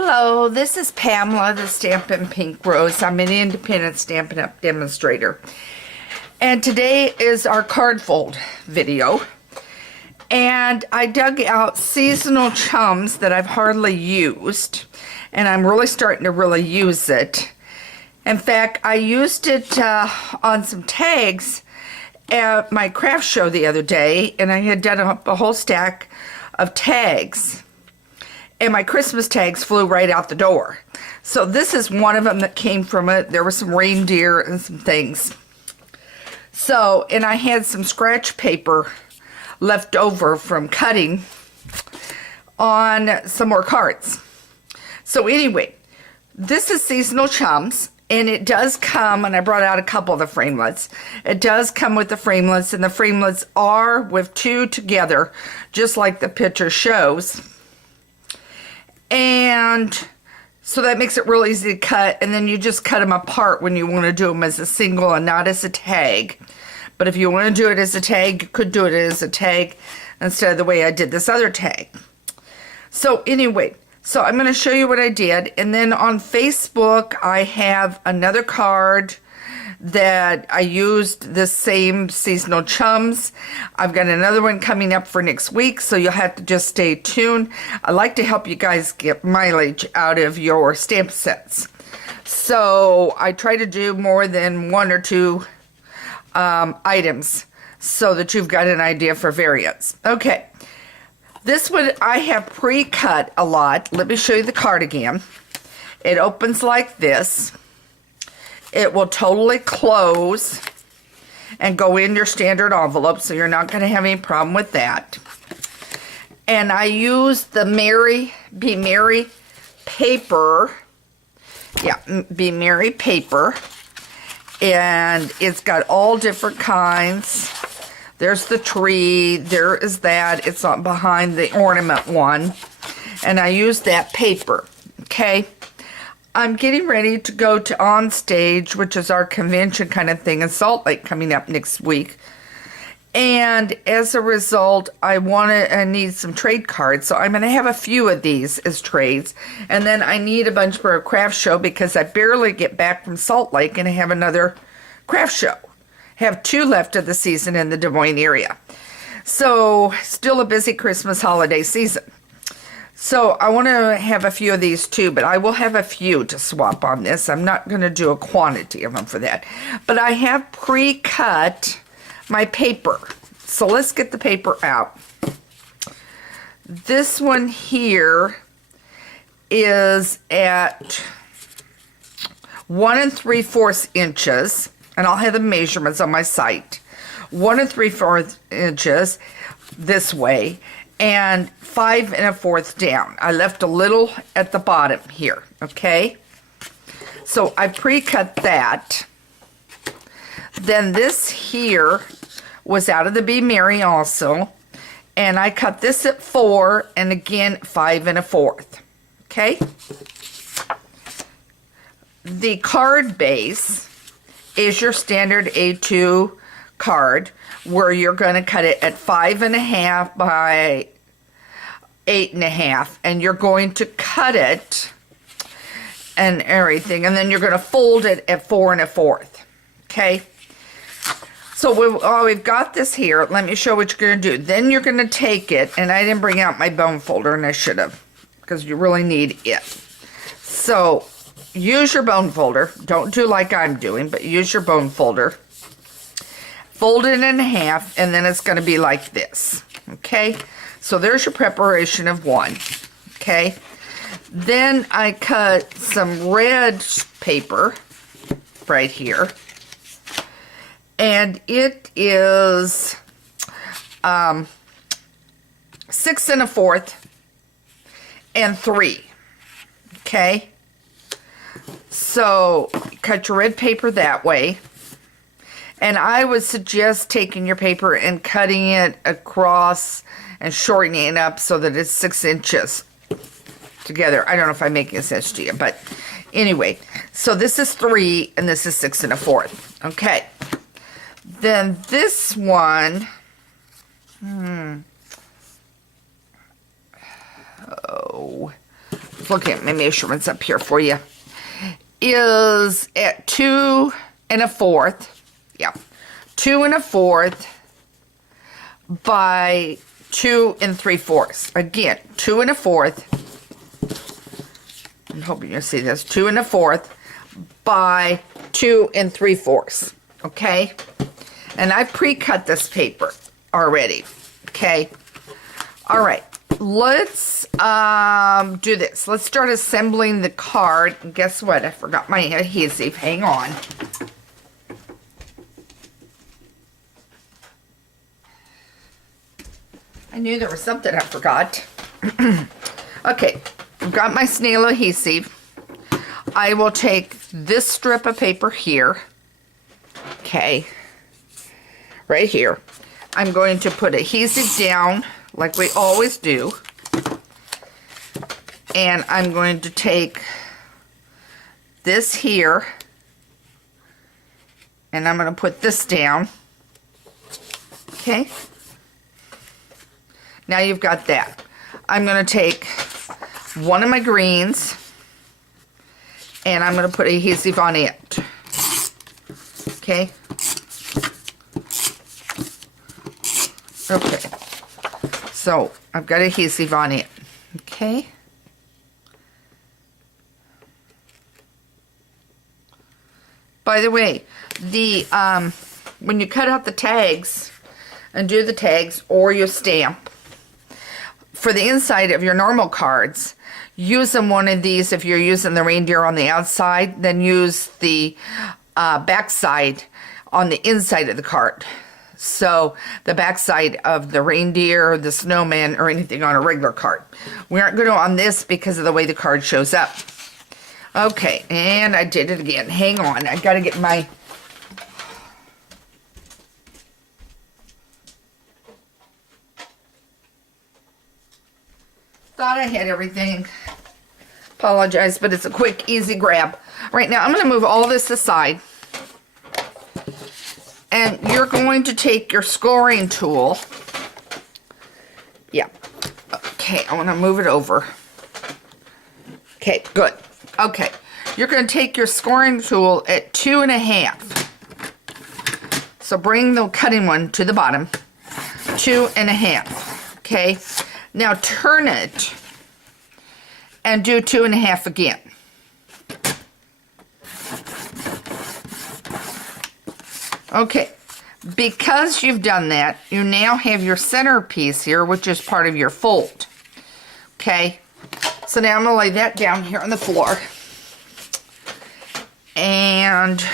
Hello, this is Pamela, the Stampin' Pink Rose. I'm an independent Stampin' Up! Demonstrator. And today is our card fold video. And I dug out Seasonal Chums that I've hardly used. And I'm really starting to really use it. In fact, I used it on some tags at my craft show the other day. And I had done a whole stack of tags. And my Christmas tags flew right out the door. So this is one of them that came from it. There were some reindeer and some things. So, and I had some scratch paper left over from cutting on some more cards. So anyway, this is Seasonal Chums. And it does come, and I brought out a couple of the framelits. It does come with the framelits, and the framelits are with two together, just like the picture shows. And so that makes it real easy to cut, and then you just cut them apart when you want to do them as a single and not as a tag. But if you want to do it as a tag, you could do it as a tag instead of the way I did this other tag. So anyway, so I'm going to show you what I did, and then on Facebook I have another card that I used the same Seasonal Chums. I've got another one coming up for next week, so you'll have to just stay tuned. I like to help you guys get mileage out of your stamp sets. So I try to do more than one or two items so that you've got an idea for variants. Okay, this one I have pre-cut a lot. Let me show you the card again. It opens like this. It will totally close and go in your standard envelope, so you're not going to have any problem with that. And I use the Be Merry paper. Yeah, Be Merry paper. And it's got all different kinds. There's the tree. There is that. It's on behind the ornament one. And I use that paper. Okay. I'm getting ready to go to On Stage, which is our convention kind of thing in Salt Lake coming up next week. And as a result, I need some trade cards. So I'm going to have a few of these as trades. And then I need a bunch for a craft show because I barely get back from Salt Lake and I have another craft show. Have two left of the season in the Des Moines area. So still a busy Christmas holiday season. So I want to have a few of these too, but I will have a few to swap on this. I'm not going to do a quantity of them for that. But I have pre-cut my paper. So let's get the paper out. This one here is at 1 3/4 inches, and I'll have the measurements on my site. 1 3/4 inches this way, and 5 1/4 down. I left a little at the bottom here, okay? So I pre-cut that. Then this here was out of the Be Merry also, and I cut this at 4 and again 5 1/4, okay? The card base is your standard A2 card, where you're going to cut it at 5 1/2 by 8 1/2, and you're going to cut it and everything, and then you're going to fold it at 4 1/4. Okay, so we've got this here. Let me show what you're going to do. Then you're going to take it, and I didn't bring out my bone folder, and I should have, because you really need it. So use your bone folder. Don't do like I'm doing, but use your bone folder. Fold it in half, and then it's going to be like this. Okay, so there's your preparation of one. Okay, then I cut some red paper right here, and it is 6 1/4 and 3. Okay, so cut your red paper that way. And I would suggest taking your paper and cutting it across and shortening it up so that it's 6 inches together. I don't know if I'm making sense to you, but anyway. So this is 3 and this is 6 1/4. Okay. Then this one, look at my measurements up here for you, is at 2 1/4. Yeah, 2 1/4 by 2 3/4. Again, 2 1/4. I'm hoping you see this. 2 1/4 by 2 3/4. Okay, and I've pre-cut this paper already. Okay, all right. Let's do this. Let's start assembling the card. And guess what? I forgot my adhesive. Hang on. I knew there was something I forgot. Okay, I've got my snail adhesive. I will take this strip of paper here. Okay, right here. I'm going to put adhesive down like we always do. And I'm going to take this here. And I'm going to put this down. Okay. Now you've got that. I'm going to take one of my greens. And I'm going to put adhesive on it. Okay. Okay. So I've got adhesive on it. Okay. By the way, the when you cut out the tags and do the tags or you stamp for the inside of your normal cards, use them one of these. If you're using the reindeer on the outside, then use the back side on the inside of the card. So the back side of the reindeer, the snowman, or anything on a regular card. We aren't going to on this because of the way the card shows up. Okay, and I did it again. Hang on, I got to get my... Thought I had everything. Apologize, but it's a quick, easy grab. Right now, I'm going to move all this aside. And you're going to take your scoring tool. Yeah. Okay, I want to move it over. Okay, good. Okay, you're going to take your scoring tool at 2 1/2. So bring the cutting one to the bottom. 2 1/2. Okay, now turn it and do 2 1/2 again. Okay, because you've done that, you now have your center piece here, which is part of your fold. Okay, so now I'm going to lay that down here on the floor. And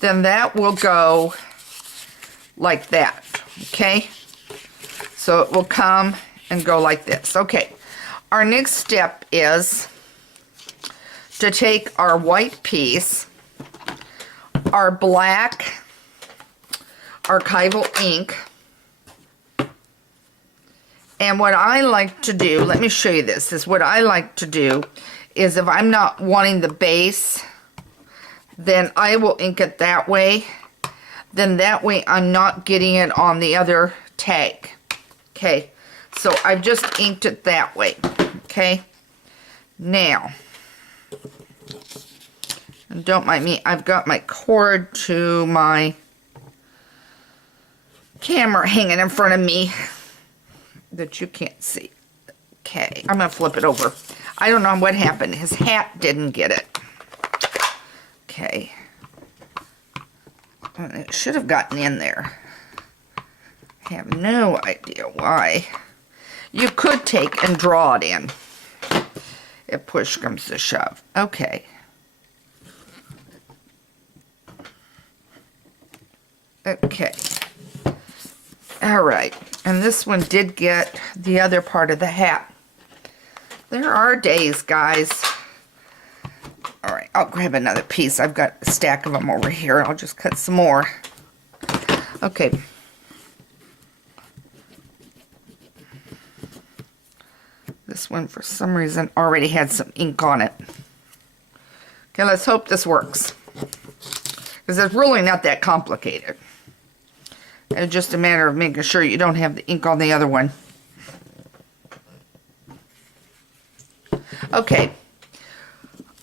then that will go like that. Okay, so it will come and go like this. Okay, our next step is to take our white piece, our black archival ink, and what I like to do, let me show you this, is what I like to do is if I'm not wanting the base, then I will ink it that way. Then that way I'm not getting it on the other tag. Okay, so I've just inked it that way. Okay, now, and don't mind me, I've got my cord to my camera hanging in front of me that you can't see. Okay, I'm going to flip it over. I don't know what happened. His hat didn't get it. Okay. It should have gotten in there. I have no idea why. You could take and draw it in if push comes to shove. Okay. Okay. All right. And this one did get the other part of the hat. There are days, guys. All right, I'll grab another piece. I've got a stack of them over here. I'll just cut some more. Okay. This one, for some reason, already had some ink on it. Okay, let's hope this works. Because it's really not that complicated. It's just a matter of making sure you don't have the ink on the other one. Okay.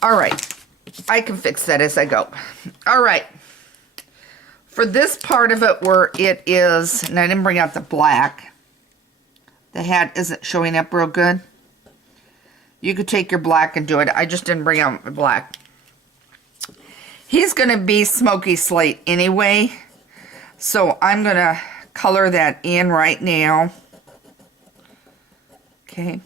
All right. I can fix that as I go. All right. For this part of it where it is, and I didn't bring out the black, the hat isn't showing up real good. You could take your black and do it. I just didn't bring out my black. He's going to be smoky slate anyway, so I'm going to color that in right now. Okay.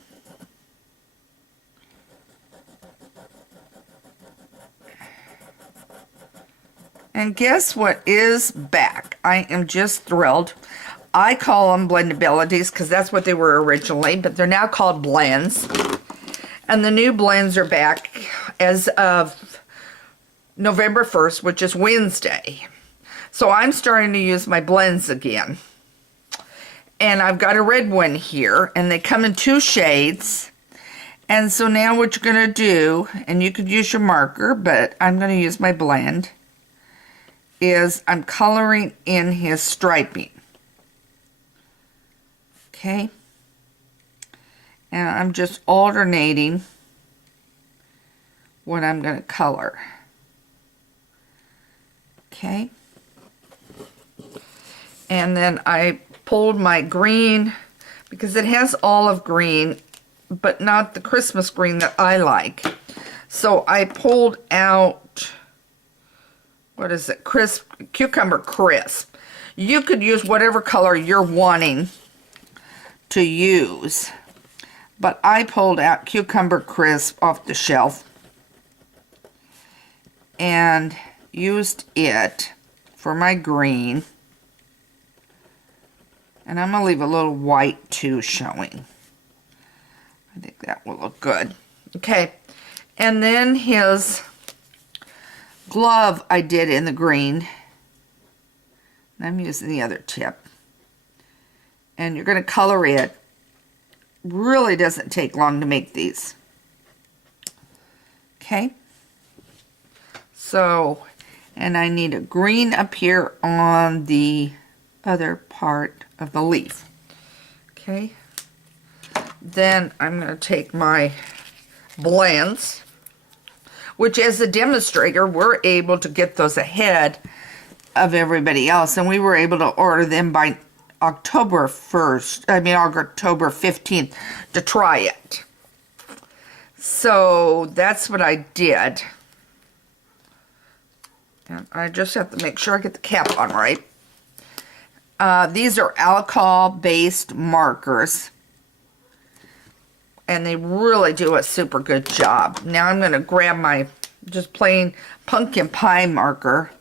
And guess what is back? I am just thrilled. I call them blendabilities because that's what they were originally, but they're now called blends. And the new blends are back as of November 1st, which is Wednesday. So I'm starting to use my blends again. And I've got a red one here, and they come in 2 shades. And so now what you're going to do, and you could use your marker, but I'm going to use my blend, is I'm coloring in his striping. Okay. And I'm just alternating what I'm going to color. Okay. And then I pulled my green because it has olive green, but not the Christmas green that I like. So I pulled out, what is it? Cucumber crisp. You could use whatever color you're wanting to use, but I pulled out cucumber crisp off the shelf and used it for my green. And I'm going to leave a little white too showing. I think that will look good. Okay, and then his glove I did in the green. I'm using the other tip. And you're going to color it. Really doesn't take long to make these. Okay. So, and I need a green up here on the other part of the leaf. Okay. Then I'm going to take my blends, which as a demonstrator, we're able to get those ahead of everybody else. And we were able to order them by October 15th to try it. So that's what I did. And I just have to make sure I get the cap on right. These are alcohol-based markers. And they really do a super good job. Now I'm going to grab my just plain pumpkin pie marker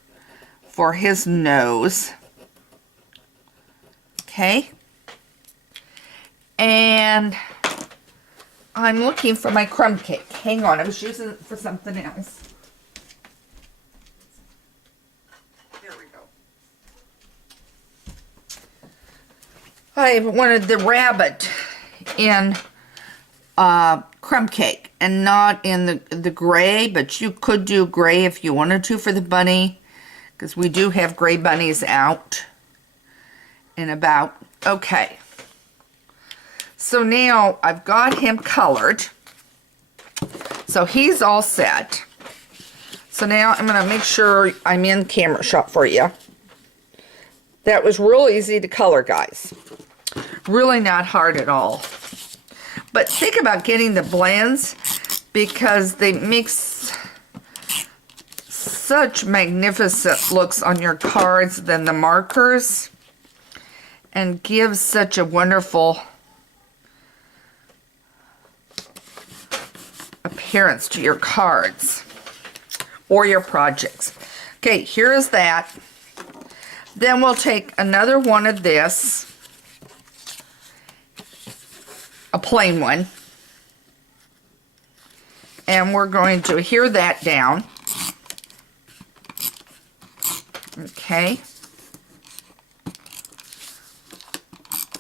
for his nose. Okay. And I'm looking for my crumb cake. Hang on, I was using it for something else. There we go. I wanted the rabbit in crumb cake and not in the gray, but you could do gray if you wanted to for the bunny, because we do have gray bunnies out and about. Okay, so now I've got him colored, so he's all set. So now I'm going to make sure I'm in camera shot for you. That was real easy to color, guys. Really not hard at all. But think about getting the blends, because they make such magnificent looks on your cards than the markers, and give such a wonderful appearance to your cards or your projects. Okay, here is that. Then we'll take another one of this, a plain one, and we're going to adhere that down. Okay.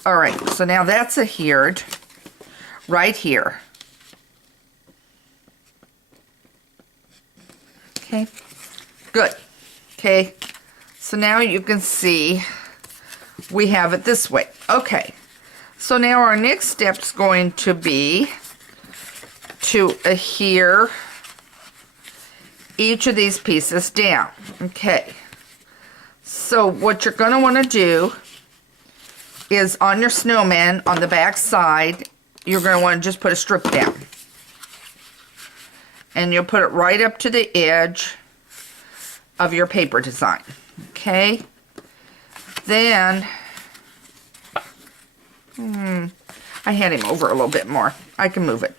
All right, so now that's adhered right here. Okay, good. Okay, so now you can see we have it this way. Okay, so now our next step is going to be to adhere each of these pieces down. Okay, so what you're going to want to do is on your snowman, on the back side, you're going to want to just put a strip down. And you'll put it right up to the edge of your paper design. Okay, then I had him over a little bit more. I can move it.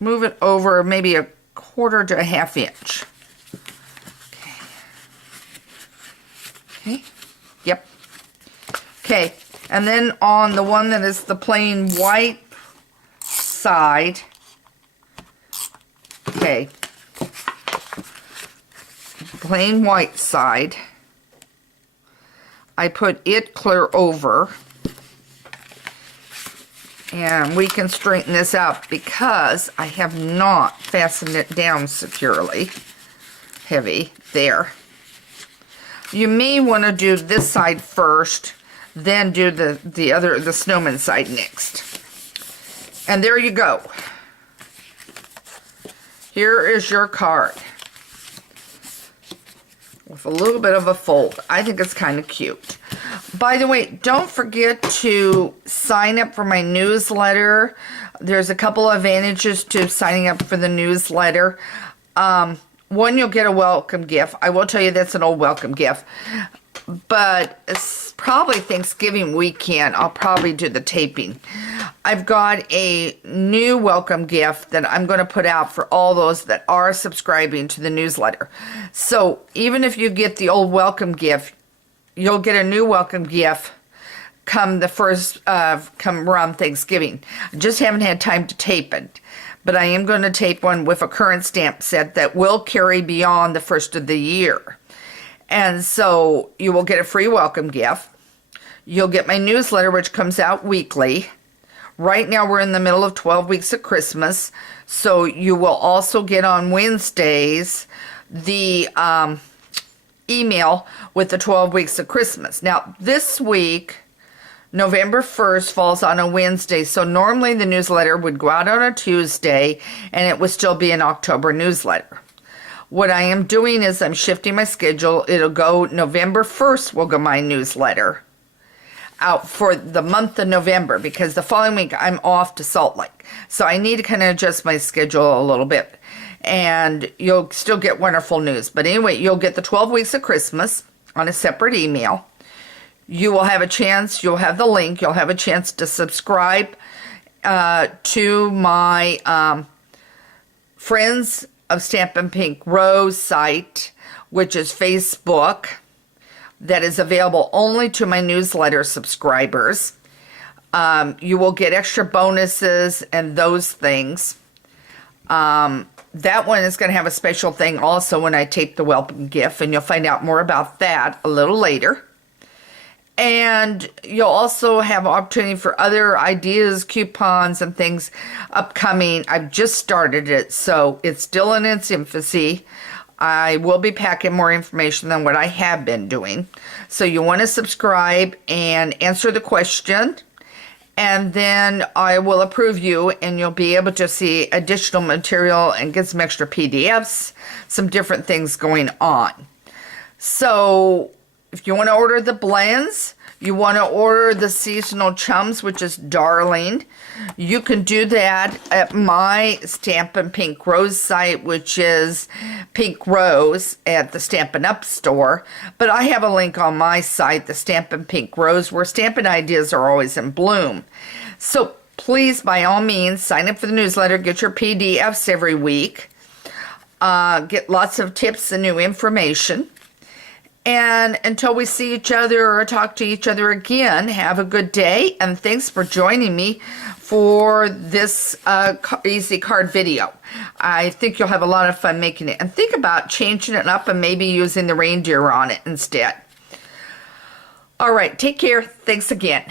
Move it over maybe a quarter to a half inch. Okay. Yep. Okay. And then on the one that is the plain white side, okay, plain white side, I put it clear over. And we can straighten this out because I have not fastened it down securely. Heavy. There. You may want to do this side first, then do the snowman side next. And there you go. Here is your card. With a little bit of a fold. I think it's kind of cute. By the way, don't forget to sign up for my newsletter. There's a couple of advantages to signing up for the newsletter. One, you'll get a welcome gift. I will tell you that's an old welcome gift. But it's probably Thanksgiving weekend. I'll probably do the taping. I've got a new welcome gift that I'm going to put out for all those that are subscribing to the newsletter. So even if you get the old welcome gift, you'll get a new welcome gift come around Thanksgiving. I just haven't had time to tape it. But I am going to tape one with a current stamp set that will carry beyond the first of the year. And so you will get a free welcome gift. You'll get my newsletter, which comes out weekly. Right now we're in the middle of 12 weeks of Christmas. So you will also get on Wednesdays the email with the 12 weeks of Christmas. Now this week, November 1st falls on a Wednesday, so normally the newsletter would go out on a Tuesday and it would still be an October newsletter. What I am doing is I'm shifting my schedule. It'll go November 1st will go my newsletter out for the month of November because the following week I'm off to Salt Lake. So I need to kind of adjust my schedule a little bit. And you'll still get wonderful news. But anyway, you'll get the 12 weeks of Christmas on a separate email. You will have a chance, you'll have the link, you'll have a chance to subscribe to my Friends of Stampin' Pink Rose site, which is Facebook, that is available only to my newsletter subscribers. You will get extra bonuses and those things. That one is going to have a special thing also when I tape the welcome gift, and you'll find out more about that a little later. And you'll also have opportunity for other ideas, coupons, and things upcoming. I've just started it, so it's still in its infancy. I will be packing more information than what I have been doing. So you want to subscribe and answer the question, and then I will approve you, and you'll be able to see additional material and get some extra PDFs, some different things going on. So if you want to order the blends, you want to order the Seasonal Chums, which is darling, you can do that at my Stampin' Pink Rose site, which is Pink Rose at the Stampin' Up store. But I have a link on my site, the Stampin' Pink Rose, where Stampin' Ideas are always in bloom. So please, by all means, sign up for the newsletter, get your PDFs every week, get lots of tips and new information. And until we see each other or talk to each other again, have a good day. And thanks for joining me for this easy card video. I think you'll have a lot of fun making it. And think about changing it up and maybe using the reindeer on it instead. All right, take care. Thanks again.